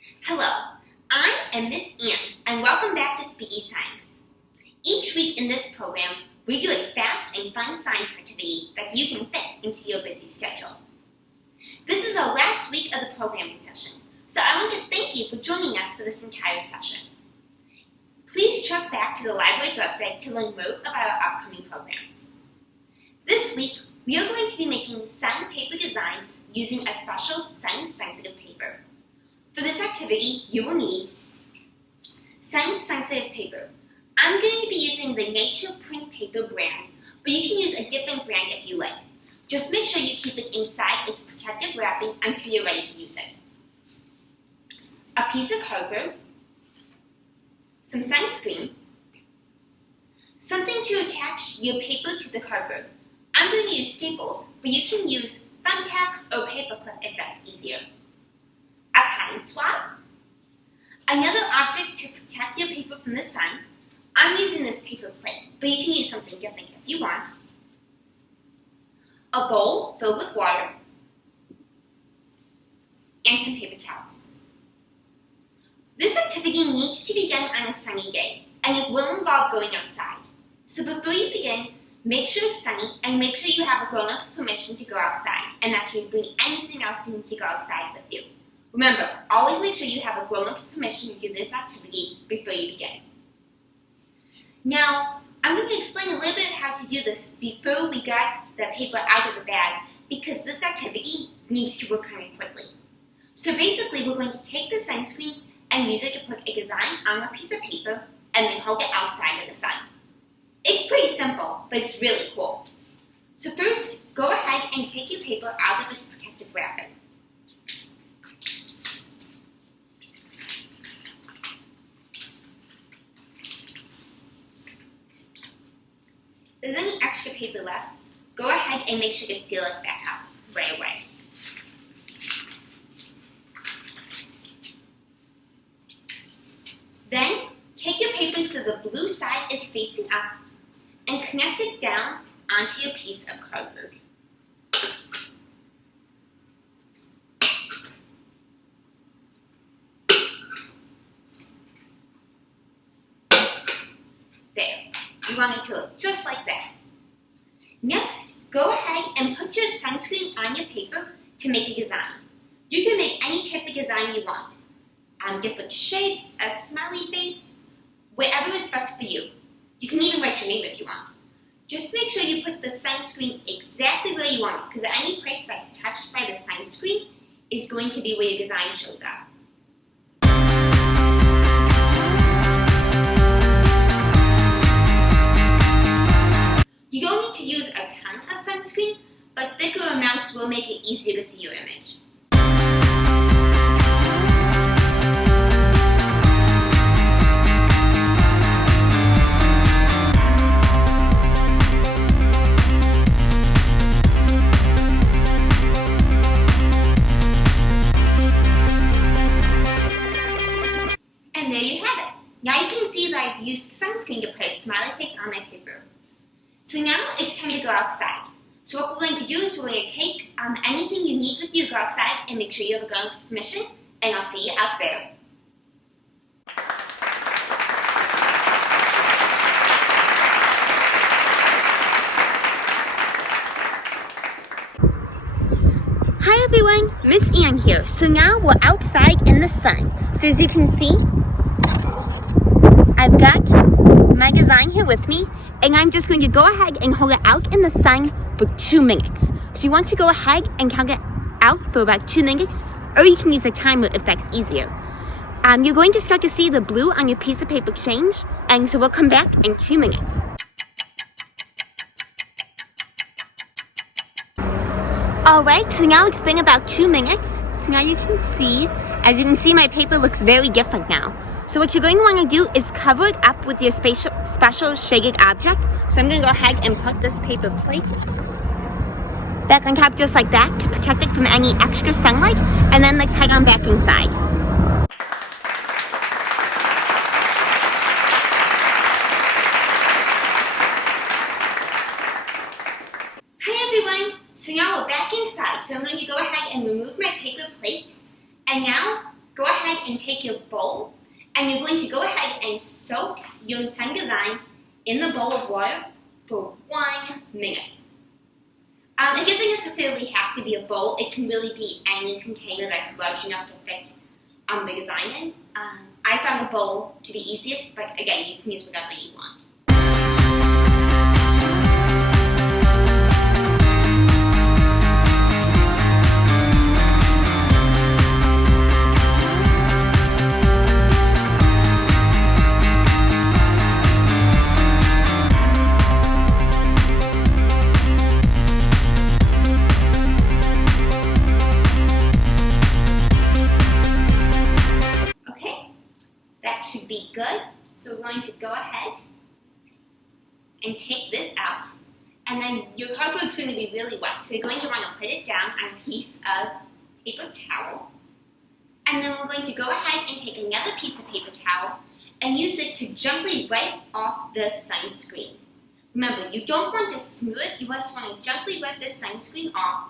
Hello, I am Miss Ann, and welcome back to Speedy Science. Each week in this program, we do a fast and fun science activity that you can fit into your busy schedule. This is our last week of the programming session, so I want to thank you for joining us for this entire session. Please check back to the library's website to learn more about our upcoming programs. This week, we are going to be making sun paper designs using a special sun-sensitive paper. For this activity, you will need sun-sensitive paper. I'm going to be using the Nature Print Paper brand, but you can use a different brand if you like. Just make sure you keep it inside its protective wrapping until you're ready to use it. A piece of cardboard, some sunscreen, something to attach your paper to the cardboard. I'm going to use staples, but you can use thumbtacks or paperclip if that's easier. A cotton swab, another object to protect your paper from the sun. I'm using this paper plate, but you can use something different if you want. A bowl filled with water, and some paper towels. This activity needs to be done on a sunny day, and it will involve going outside. So before you begin, make sure it's sunny and make sure you have a grown-up's permission to go outside and that you bring anything else you need to go outside with you. Remember, always make sure you have a grown-up's permission to do this activity before you begin. Now, I'm going to explain a little bit how to do this before we got the paper out of the bag because this activity needs to work kind of quickly. So basically, we're going to take the sunscreen and use it to put a design on a piece of paper and then hold it outside in the sun. It's pretty simple, but it's really cool. So first, go ahead and take your paper out of its protective wrapping. If there's any extra paper left, go ahead and make sure to seal it back up right away. Then, take your paper so the blue side is facing up and connect it down onto your piece of cardboard. There. You want it to look just like that. Next, go ahead and put your sunscreen on your paper to make a design. You can make any type of design you want. Different shapes, a smiley face, whatever is best for you. You can even write your name if you want. Just make sure you put the sunscreen exactly where you want it, because any place that's touched by the sunscreen is going to be where your design shows up. You don't need to use a ton of sunscreen, but thicker amounts will make it easier to see your image. And there you have it. Now you can see that I've used sunscreen to put a smiley face on my paper. So now it's time to go outside. So what we're going to do is we're going to take anything you need with you to go outside and make sure you have a grown-up's permission, and I'll see you out there. Hi everyone, Miss Ann here. So now we're outside in the sun. So as you can see, I've got my design here with me, and I'm just going to go ahead and hold it out in the sun for 2 minutes. So you want to go ahead and hold it out for about 2 minutes, or you can use a timer if that's easier. You're going to start to see the blue on your piece of paper change, and so we'll come back in 2 minutes. Alright, so now it's been about 2 minutes. So now you can see, as you can see, my paper looks very different now. So what you're going to want to do is cover it up with your special shaded object. So I'm going to go ahead and put this paper plate back on top just like that to protect it from any extra sunlight. And then let's head on back inside. Hi everyone! So now we're back inside. So I'm going to go ahead and remove my paper plate. And now go ahead and take your bowl, and you're going to go ahead and soak your sun design in the bowl of water for 1 minute. It doesn't necessarily have to be a bowl. It can really be any container that's large enough to fit the design in. I found a bowl to be easiest, but again, you can use whatever you want. That should be good. So we're going to go ahead and take this out. And then your cardboard's going to be really wet, so you're going to want to put it down on a piece of paper towel. And then we're going to go ahead and take another piece of paper towel and use it to gently wipe off the sunscreen. Remember, you don't want to smear it, you just want to gently wipe the sunscreen off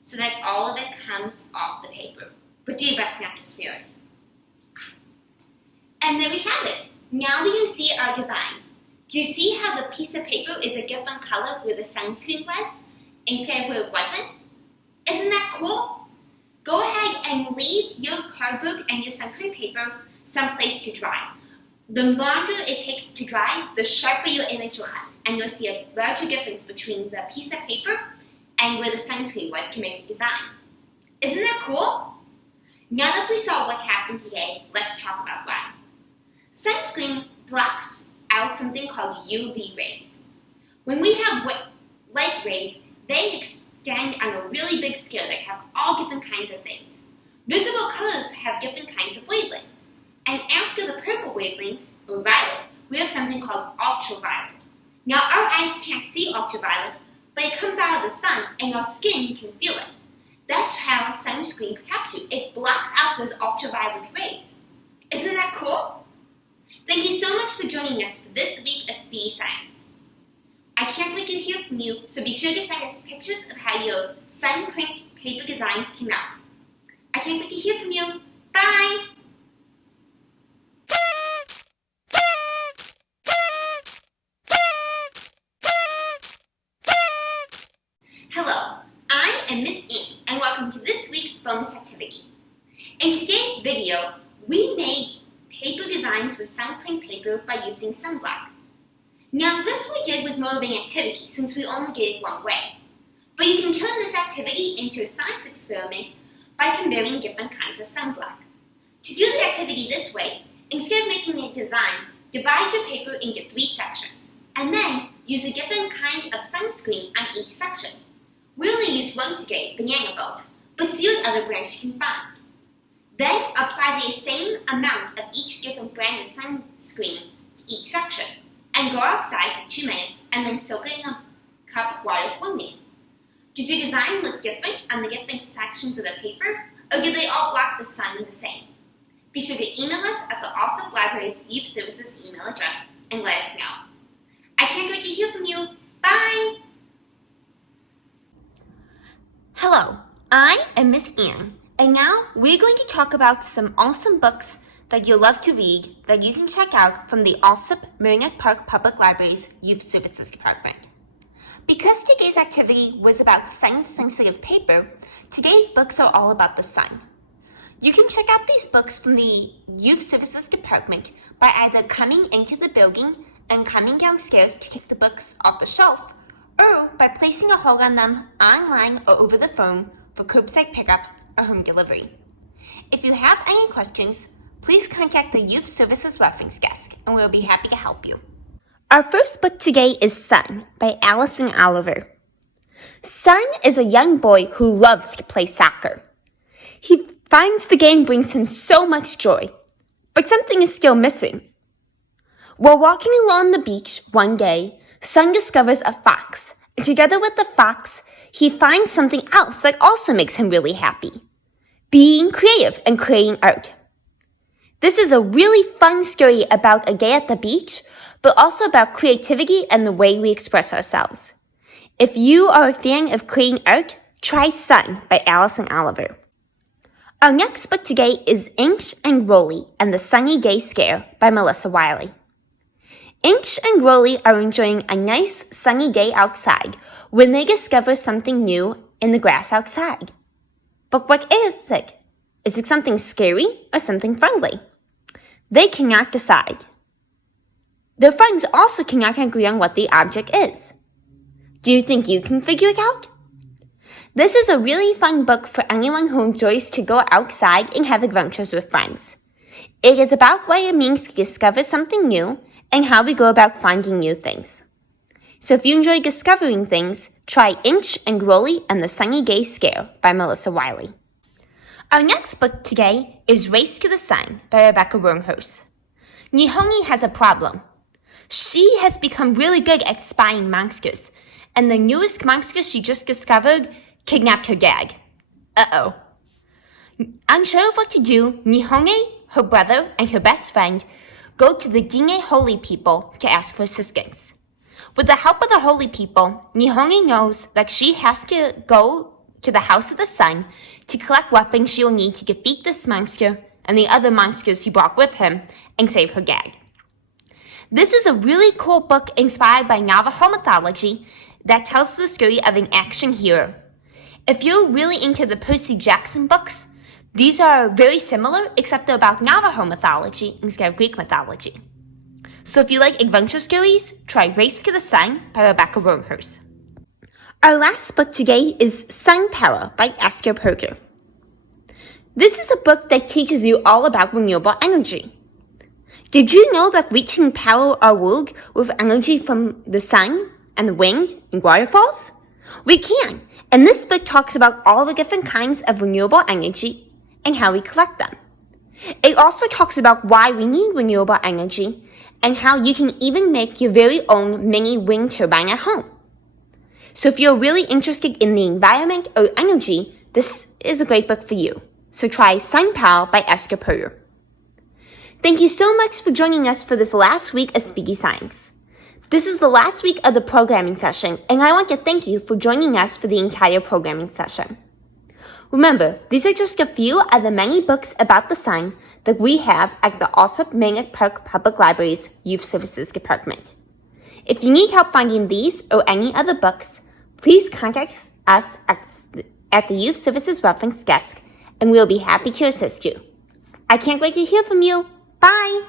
so that all of it comes off the paper. But do your best not to smear it. And there we have it. Now we can see our design. Do you see how the piece of paper is a different color where the sunscreen was instead of where it wasn't? Isn't that cool? Go ahead and leave your cardboard and your sunscreen paper someplace to dry. The longer it takes to dry, the sharper your image will come, and you'll see a larger difference between the piece of paper and where the sunscreen was to make your design. Isn't that cool? Now that we saw what happened today, let's talk about why. Sunscreen blocks out something called UV rays. When we have light rays, they extend on a really big scale that have all different kinds of things. Visible colors have different kinds of wavelengths. And after the purple wavelengths, or violet, we have something called ultraviolet. Now our eyes can't see ultraviolet, but it comes out of the sun and our skin can feel it. That's how sunscreen protects you. It blocks out those ultraviolet rays. Isn't that cool? Thank you so much for joining us for this week of Speedy Science. I can't wait to hear from you, so be sure to send us pictures of how your sun print paper designs came out. I can't wait to hear from you. Bye! Hello, I am Miss Ann, and welcome to this week's bonus activity. In today's video, we made paper designs with sun print paper by using sunblock. Now this we did was more of an activity since we only did it one way. But you can turn this activity into a science experiment by comparing different kinds of sunblock. To do the activity this way, instead of making a design, divide your paper into 3 sections, and then use a different kind of sunscreen on each section. We only used one today, banana boat, but see what other brands you can find. Then apply the same amount of each different brand of sunscreen to each section, and go outside for 2 minutes and then soak it in a cup of water for 1 minute. Does your design look different on the different sections of the paper, or do they all block the sun the same? Be sure to email us at the Allsup Library's Youth Services email address and let us know. I can't wait to hear from you. Bye! Hello, I am Miss Ann, and now we're going to talk about some awesome books that you'll love to read that you can check out from the Allsup Merrimack Park Public Library's Youth Services Department. Because today's activity was about sun-sensitive paper, today's books are all about the sun. You can check out these books from the Youth Services Department by either coming into the building and coming downstairs to take the books off the shelf, or by placing a hold on them online or over the phone for curbside pickup or home delivery. If you have any questions, please contact the Youth Services Reference Desk and we'll be happy to help you. Our first book today is Sun by Allison Oliver. Sun is a young boy who loves to play soccer. He finds the game brings him so much joy, but something is still missing. While walking along the beach one day, Sun discovers a fox, and together with the fox, he finds something else that also makes him really happy: being creative and creating art. This is a really fun story about a day at the beach, but also about creativity and the way we express ourselves. If you are a fan of creating art, try Sun by Allison Oliver. Our next book today is Inch and Rolly and the Sunny Day Scare by Melissa Wiley. Inch and Rolly are enjoying a nice sunny day outside when they discover something new in the grass outside. But what is it? Is it something scary or something friendly? They cannot decide. Their friends also cannot agree on what the object is. Do you think you can figure it out? This is a really fun book for anyone who enjoys to go outside and have adventures with friends. It is about what it means to discover something new and how we go about finding new things. So if you enjoy discovering things, try Inch and Rolly and the Sunny Day Scare by Melissa Wiley. Our next book today is Race to the Sun by Rebecca Wormhurst. Nihongi has a problem. She has become really good at spying monsters, and the newest monster she just discovered kidnapped her dad. Uh-oh. Unsure of what to do, Nihongi, her brother, and her best friend go to the Dine Holy People to ask for assistance. With the help of the Holy People, Nihongi knows that she has to go to the House of the Sun to collect weapons she will need to defeat this monster and the other monsters he brought with him and save her dad. This is a really cool book inspired by Navajo mythology that tells the story of an action hero. If you're really into the Percy Jackson books, these are very similar except they're about Navajo mythology instead of Greek mythology. So if you like adventure stories, try Race to the Sun by Rebecca Wormhurst. Our last book today is Sun Power by Esther Perger. This is a book that teaches you all about renewable energy. Did you know that we can power our world with energy from the sun and the wind and waterfalls? We can, and this book talks about all the different kinds of renewable energy and how we collect them. It also talks about why we need renewable energy and how you can even make your very own mini wind turbine at home. So if you're really interested in the environment or energy, this is a great book for you. So try Sun Power by Esther Perger. Thank you so much for joining us for this last week of Speedy Science. This is the last week of the programming session, and I want to thank you for joining us for the entire programming session. Remember, these are just a few of the many books about the sun that we have at the Alsop Magnet Park Public Library's Youth Services Department. If you need help finding these or any other books, please contact us at the Youth Services Reference Desk, and we'll be happy to assist you. I can't wait to hear from you. Bye!